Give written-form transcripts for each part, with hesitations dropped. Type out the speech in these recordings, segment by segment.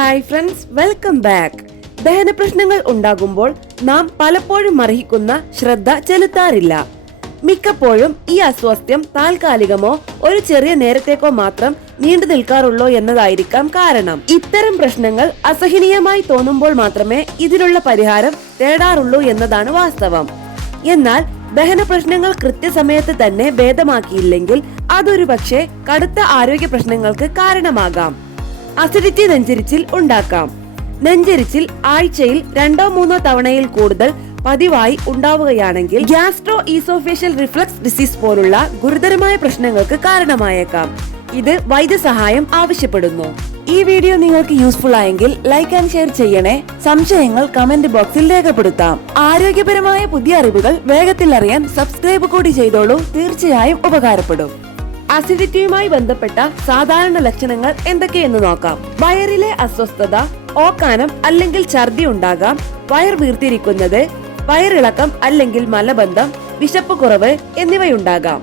Hi friends, welcome back. ദഹന പ്രശ്നങ്ങൾ ഉണ്ടാകുമ്പോൾ നാം പലപ്പോഴും അർഹിക്കുന്ന ശ്രദ്ധ ചെലുത്താറില്ല. മിക്കപ്പോഴും ഈ അസ്വാസ്ഥ്യം താൽക്കാലികമോ ഒരു ചെറിയ നേരത്തേക്കോ മാത്രം നീണ്ടു നിൽക്കാറുള്ളൂ എന്നതായിരിക്കാം കാരണം. ഇത്തരം പ്രശ്നങ്ങൾ അസഹനീയമായി തോന്നുമ്പോൾ മാത്രമേ ഇതിനുള്ള പരിഹാരം തേടാറുള്ളൂ എന്നതാണ് വാസ്തവം. എന്നാൽ ദഹന പ്രശ്നങ്ങൾ കൃത്യസമയത്ത് തന്നെ ഭേദമാക്കിയില്ലെങ്കിൽ അതൊരു പക്ഷേ കടുത്ത ആരോഗ്യ പ്രശ്നങ്ങൾക്ക് കാരണമാകാം. അസിഡിറ്റി നെഞ്ചരിച്ചിൽ ഉണ്ടാക്കാം. നെഞ്ചരിച്ചിൽ ആഴ്ചയിൽ 2-3 തവണയിൽ കൂടുതൽ പതിവായി ഉണ്ടാവുകയാണെങ്കിൽ ഗ്യാസ്ട്രോ ഈസോഫേഷ്യൽ റിഫ്ലക്സ് ഡിസീസ് പോലുള്ള ഗുരുതരമായ പ്രശ്നങ്ങൾക്ക് കാരണമായേക്കാം. ഇത് വൈദ്യസഹായം ആവശ്യപ്പെടുന്നു. ഈ വീഡിയോ നിങ്ങൾക്ക് യൂസ്ഫുൾ ആയെങ്കിൽ ലൈക്ക് ആൻഡ് ഷെയർ ചെയ്യണേ. സംശയങ്ങൾ കമന്റ് ബോക്സിൽ രേഖപ്പെടുത്താം. ആരോഗ്യപരമായ പുതിയ അറിവുകൾ വേഗത്തിൽ അറിയാൻ സബ്സ്ക്രൈബ് കൂടി ചെയ്തോളൂ. തീർച്ചയായും ഉപകാരപ്പെടും. അസിഡിറ്റിയുമായി ബന്ധപ്പെട്ട സാധാരണ ലക്ഷണങ്ങൾ എന്തൊക്കെയെന്ന് നോക്കാം. വയറിലെ അസ്വസ്ഥത, ഓക്കാനം അല്ലെങ്കിൽ ഛർദി ഉണ്ടാകാം. വയർ വീർത്തിരിക്കുന്നത്, വയറിളക്കം അല്ലെങ്കിൽ മലബന്ധം, വിശപ്പ് കുറവ് എന്നിവയുണ്ടാകാം.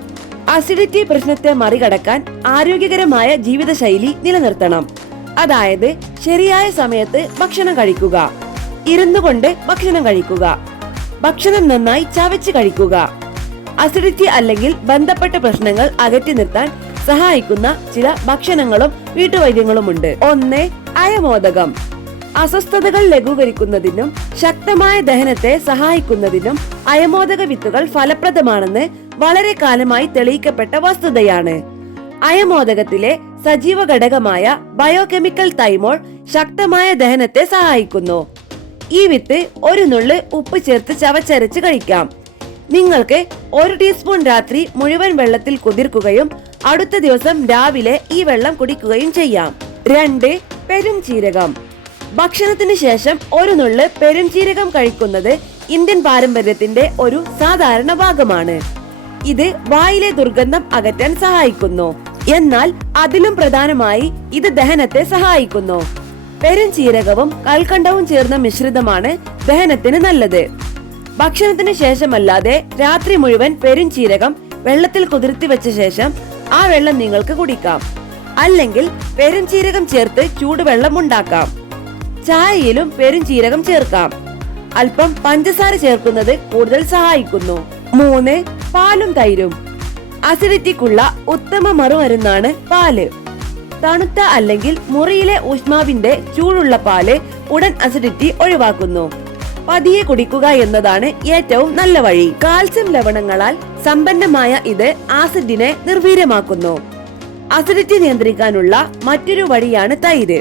അസിഡിറ്റി പ്രശ്നത്തെ മറികടക്കാൻ ആരോഗ്യകരമായ ജീവിതശൈലി നിലനിർത്തണം. അതായത് ശരിയായ സമയത്ത് ഭക്ഷണം കഴിക്കുക, ഇരുന്നുകൊണ്ട് ഭക്ഷണം കഴിക്കുക, ഭക്ഷണം നന്നായി ചവച്ച് കഴിക്കുക. അസിഡിറ്റി അല്ലെങ്കിൽ ബന്ധപ്പെട്ട പ്രശ്നങ്ങൾ അകറ്റി നിർത്താൻ സഹായിക്കുന്ന ചില ഭക്ഷണങ്ങളും വീട്ടുവൈദ്യങ്ങളുമുണ്ട്. 1. അയമോദകം. അസ്വസ്ഥതകൾ ലഘൂകരിക്കുന്നതിനും ശക്തമായ ദഹനത്തെ സഹായിക്കുന്നതിനും അയമോദക വിത്തുകൾ ഫലപ്രദമാണെന്ന് വളരെ കാലമായി തെളിയിക്കപ്പെട്ട വസ്തുതയാണ്. അയമോദകത്തിലെ സജീവ ഘടകമായ ബയോകെമിക്കൽ തൈമോൾ ശക്തമായ ദഹനത്തെ സഹായിക്കുന്നു. ഈ വിത്ത് ഒരു നുള്ള് ഉപ്പ് ചേർത്ത് ചവച്ചരച്ച് കഴിക്കാം. നിങ്ങൾക്ക് 1 ടീസ്പൂൺ രാത്രി മുഴുവൻ വെള്ളത്തിൽ കുതിർക്കുകയും അടുത്ത ദിവസം രാവിലെ ഈ വെള്ളം കുടിക്കുകയും ചെയ്യാം. 2. പെരുംജീരകം. ഭക്ഷണത്തിന് ശേഷം ഒരു നുള്ള് പെരുംജീരകം കഴിക്കുന്നത് ഇന്ത്യൻ പാരമ്പര്യത്തിന്റെ ഒരു സാധാരണ ഭാഗമാണ്. ഇത് വായിലെ ദുർഗന്ധം അകറ്റാൻ സഹായിക്കുന്നു. എന്നാൽ അതിലും പ്രധാനമായി ഇത് ദഹനത്തെ സഹായിക്കുന്നു. പെരുംജീരകവും കൽക്കണ്ടവും ചേർന്ന മിശ്രിതമാണ് ദഹനത്തിന് നല്ലത്. ഭക്ഷണത്തിന് ശേഷമല്ലാതെ രാത്രി മുഴുവൻ പെരുംജീരകം വെള്ളത്തിൽ കുതിർത്തി വെച്ച ശേഷം ആ വെള്ളം നിങ്ങൾക്ക് കുടിക്കാം. അല്ലെങ്കിൽ പെരുംജീരകം ചേർത്ത് ചൂടുവെള്ളം ഉണ്ടാക്കാം. ചായയിലും പെരുംജീരകം ചേർക്കാം. അല്പം പഞ്ചസാര ചേർക്കുന്നത് കൂടുതൽ സഹായിക്കുന്നു. 3. പാലും തൈരും. അസിഡിറ്റിക്കുള്ള ഉത്തമ മറുമരുന്നാണ് പാല്. തണുത്ത അല്ലെങ്കിൽ മുറിയിലെ ഊഷ്മാവിന്റെ ചൂടുള്ള പാല് ഉടൻ അസിഡിറ്റി ഒഴിവാക്കുന്നു. പതിയെ കുടിക്കുക എന്നതാണ് ഏറ്റവും നല്ല വഴി. കാൽസ്യം ലവണങ്ങളാൽ സമ്പന്നമായ ഇത് ആസിഡിനെ നിർവീര്യമാക്കുന്നു. അസിഡിറ്റി നിയന്ത്രിക്കാനുള്ള മറ്റൊരു വഴിയാണ് തൈര്.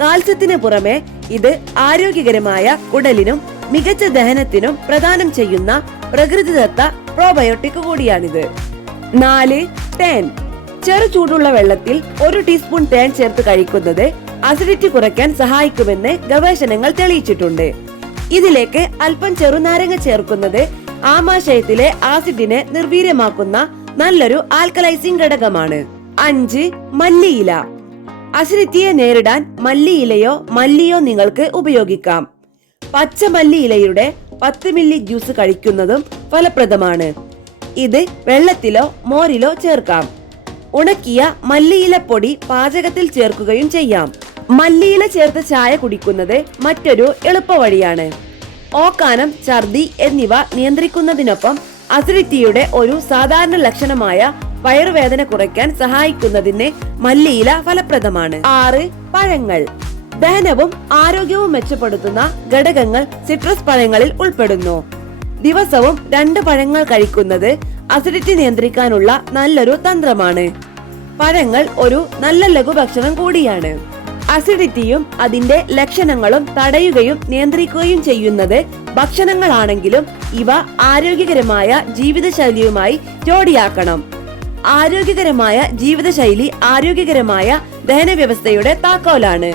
കാൽസ്യത്തിന് പുറമെ ഇത് ആരോഗ്യകരമായ കുടലിനും മികച്ച ദഹനത്തിനും പ്രദാനം ചെയ്യുന്ന പ്രകൃതിദത്ത പ്രോബയോട്ടിക് കൂടിയാണിത്. 4. തേൻ. ചെറു ചൂടുള്ള വെള്ളത്തിൽ 1 ടീസ്പൂൺ തേൻ ചേർത്ത് കഴിക്കുന്നത് അസിഡിറ്റി കുറയ്ക്കാൻ സഹായിക്കുമെന്ന് ഗവേഷണങ്ങൾ തെളിയിച്ചിട്ടുണ്ട്. ഇതിലേക്ക് അല്പം ചെറുനാരങ്ങ ചേർക്കുന്നത് ആമാശയത്തിലെ ആസിഡിനെ നിർവീര്യമാക്കുന്ന നല്ലൊരു ആൽക്കലൈസിംഗ് ഘടകമാണ്. 5. മല്ലിയില. അസിഡിറ്റിയെ നേരിടാൻ മല്ലിയിലയോ മല്ലിയോ നിങ്ങൾക്ക് ഉപയോഗിക്കാം. പച്ച മല്ലിയിലയുടെ 10 മില്ലി ജ്യൂസ് കഴിക്കുന്നതും ഫലപ്രദമാണ്. ഇത് വെള്ളത്തിലോ മോരിലോ ചേർക്കാം. ഉണക്കിയ മല്ലിയില പൊടി പാചകത്തിൽ ചേർക്കുകയും ചെയ്യാം. മല്ലിയില ചേർത്ത് ചായ കുടിക്കുന്നത് മറ്റൊരു എളുപ്പവഴിയാണ്. ഓക്കാനം, ഛർദി എന്നിവ നിയന്ത്രിക്കുന്നതിനൊപ്പം അസിഡിറ്റിയുടെ ഒരു സാധാരണ ലക്ഷണമായ വയറുവേദന കുറയ്ക്കാൻ സഹായിക്കുന്നതിന് മല്ലിയില ഫലപ്രദമാണ്. 6. പഴങ്ങൾ. ദഹനവും ആരോഗ്യവും മെച്ചപ്പെടുത്തുന്ന ഘടകങ്ങൾ സിട്രസ് പഴങ്ങളിൽ ഉൾപ്പെടുന്നു. ദിവസവും 2 പഴങ്ങൾ കഴിക്കുന്നത് അസിഡിറ്റി നിയന്ത്രിക്കാനുള്ള നല്ലൊരു തന്ത്രമാണ്. പഴങ്ങൾ ഒരു നല്ല ലഘുഭക്ഷണം കൂടിയാണ്. അസിഡിറ്റിയും അതിന്റെ ലക്ഷണങ്ങളും തടയുകയും നിയന്ത്രിക്കുകയും ചെയ്യുന്നത് ഭക്ഷണങ്ങളാണെങ്കിലും ഇവ ആരോഗ്യകരമായ ജീവിതശൈലിയുമായി ജോഡിയാക്കണം. ആരോഗ്യകരമായ ജീവിതശൈലി ആരോഗ്യകരമായ ദഹന വ്യവസ്ഥയുടെ താക്കോലാണ്.